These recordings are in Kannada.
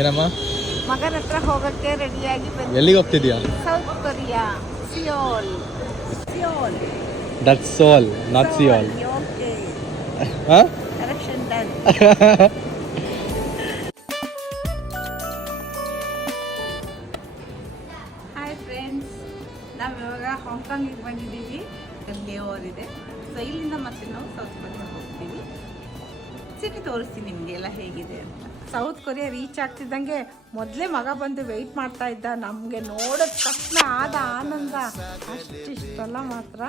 ಏನಮ್ಮ? ಮಗನ ಹತ್ರ ಹೋಗಕ್ಕೆ ರೆಡಿಯಾಗಿ ಬಂದೆ. ಎಲ್ಲಿಗೆ ಹೋಗ್ತಿದ್ಯಾ? South Korea, Seoul. That's Seoul, not Seoul. Okay. ಹಾ? Correction done. ಹಾಯ್ ಫ್ರೆಂಡ್ಸ್, ನಾವು ಇವಾಗ ಹಾಂಗ್ಕಾಂಗಿಗೆ ಬಂದಿದ್ದೀವಿ. ಲೇ ಓವರ್ ಇದೆ. ಸೊ ಇಲ್ಲಿಂದ ಮತ್ತೆ ನಾವು ಸೌತ್ ಕೊರಿಯಾ ಹೋಗ್ತೀವಿ. ಸಿಟಿ ತೋರಿಸ್ತೀನಿ ನಿಮಗೆ ಎಲ್ಲ ಹೇಗಿದೆ ಅಂತ. ಸೌತ್ ಕೊರಿಯಾ ರೀಚ್ ಆಗ್ತಿದ್ದಂಗೆ ಮೊದಲೇ ಮಗ ಬಂದು ವೆಯ್ಟ್ ಮಾಡ್ತಾ ಇದ್ದ. ನಮಗೆ ನೋಡಿದ ತಕ್ಷಣ ಆದ ಆನಂದ ಅಷ್ಟಿಷ್ಟಲ್ಲ ಮಾತ್ರ.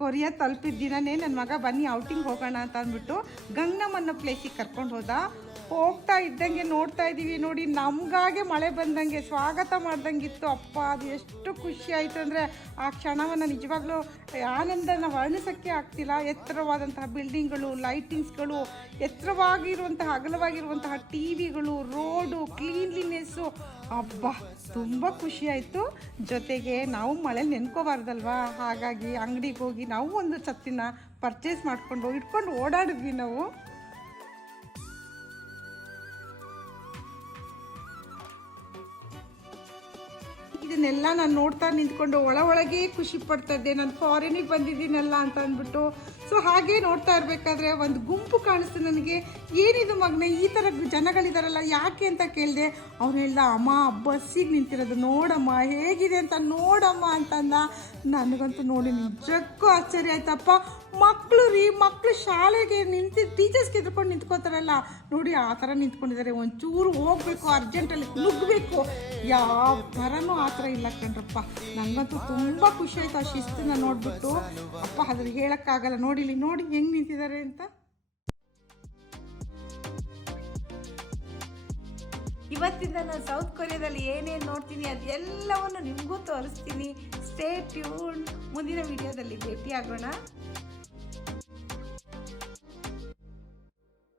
ಕೊರಿಯಾ ತಲುಪಿದ ದಿನನೇ ನನ್ನ ಮಗ ಬನ್ನಿ ಔಟಿಂಗ್ ಹೋಗೋಣ ಅಂತ ಅಂದ್ಬಿಟ್ಟು ಗಂಗನಮ್ ಅನ್ನೋ ಪ್ಲೇಸಿಗೆ ಕರ್ಕೊಂಡು ಹೋದ. ಹೋಗ್ತಾ ಇದ್ದಂಗೆ ನೋಡ್ತಾ ಇದ್ದೀವಿ ನೋಡಿ, ನಮಗಾಗೆ ಮಳೆ ಬಂದಂಗೆ ಸ್ವಾಗತ ಮಾಡ್ದಂಗಿತ್ತು. ಅಪ್ಪ ಅದು ಎಷ್ಟು ಖುಷಿ ಆಯಿತು ಅಂದರೆ ಆ ಕ್ಷಣವನ್ನು ನಿಜವಾಗ್ಲೂ ಆನಂದನ ವರ್ಣಿಸೋಕ್ಕೆ ಆಗ್ತಿಲ್ಲ. ಎತ್ತರವಾದಂತಹ ಬಿಲ್ಡಿಂಗ್ಗಳು, ಲೈಟಿಂಗ್ಸ್ಗಳು, ಎತ್ತರವಾಗಿರುವಂತಹ ಅಗಲವಾಗಿರುವಂತಹ ಟಿ ವಿಗಳು, ರೋಡು, ಕ್ಲೀನ್ಲಿನೆಸ್ಸು, ಅಬ್ಬಾ ತುಂಬ ಖುಷಿ ಆಯಿತು. ಜೊತೆಗೆ ನಾವು ಮಳೆ ನೆನ್ಕೋಬಾರ್ದಲ್ವಾ, ಹಾಗಾಗಿ ಅಂಗಡಿಗೆ ಹೋಗಿ ನಾವು ಒಂದು ಛತ್ತಿನ ಪರ್ಚೇಸ್ ಮಾಡಿಕೊಂಡು ಇಟ್ಕೊಂಡು ಓಡಾಡಿದ್ವಿ ನಾವು. ಇದನ್ನೆಲ್ಲ ನಾನು ನೋಡ್ತಾ ನಿಂತ್ಕೊಂಡು ಒಳಗೆ ಖುಷಿ ಪಡ್ತಾ ಇದ್ದೆ. ನಾನು ಫಾರಿನಿಗೆ ಬಂದಿದ್ದೀನಲ್ಲ ಅಂತ ಅಂದ್ಬಿಟ್ಟು. ಸೊ ಹಾಗೆ ನೋಡ್ತಾ ಇರಬೇಕಾದ್ರೆ ಒಂದು ಗುಂಪು ಕಾಣಿಸ್ತು ನನಗೆ. ಏನಿದು ಮಗನೇ, ಈ ಥರ ಜನಗಳಿದಾರಲ್ಲ ಯಾಕೆ ಅಂತ ಕೇಳಿದೆ. ಅವ್ರು ಹೇಳ್ದ, ಅಮ್ಮ ಬಸ್ಸಿಗೆ ನಿಂತಿರೋದು ನೋಡಮ್ಮ, ಹೇಗಿದೆ ಅಂತ ನೋಡಮ್ಮ ಅಂತಂದ. ನನಗಂತೂ ನೋಡಿ ನಿಜಕ್ಕೂ ಆಶ್ಚರ್ಯ ಆಯ್ತಪ್ಪ. ಮಕ್ಕಳು ಶಾಲೆಗೆ ಟೀಚರ್ಸ್ಗೆ ಎದ್ಕೊಂಡು ನಿಂತ್ಕೋತಾರಲ್ಲ ನೋಡಿ, ಆ ಥರ ನಿಂತ್ಕೊಂಡಿದ್ದಾರೆ. ಒಂಚೂರು ಹೋಗಬೇಕು, ಅರ್ಜೆಂಟಲ್ಲಿ ನುಗ್ಗಬೇಕು, ಯಾವ ಥರನೂ ಆ ಥರ ಇಲ್ಲ ಕಣ್ರಪ್ಪ. ನನಗಂತೂ ತುಂಬ ಖುಷಿ ಆಯಿತು ಆ ಶಿಸ್ತನ್ನ ನೋಡಿಬಿಟ್ಟು. ಅಪ್ಪ ಅದ್ರ ಹೇಳೋಕ್ಕಾಗಲ್ಲ. ನೋಡಿಲಿ, ನೋಡಿ ಹೆಂಗೆ ನಿಂತಿದ್ದಾರೆ ಅಂತ. ಇವತ್ತಿಂದ ನಾನು ಸೌತ್ ಕೊರಿಯಾದಲ್ಲಿ ಏನೇನು ನೋಡ್ತೀನಿ ಅದೆಲ್ಲವನ್ನು ನಿಮಗೂ ತೋರಿಸ್ತೀನಿ. Stay tune. ಮುಂದಿನ ವಿಡಿಯೋದಲ್ಲಿ ಭೇಟಿ ಆಗೋಣ.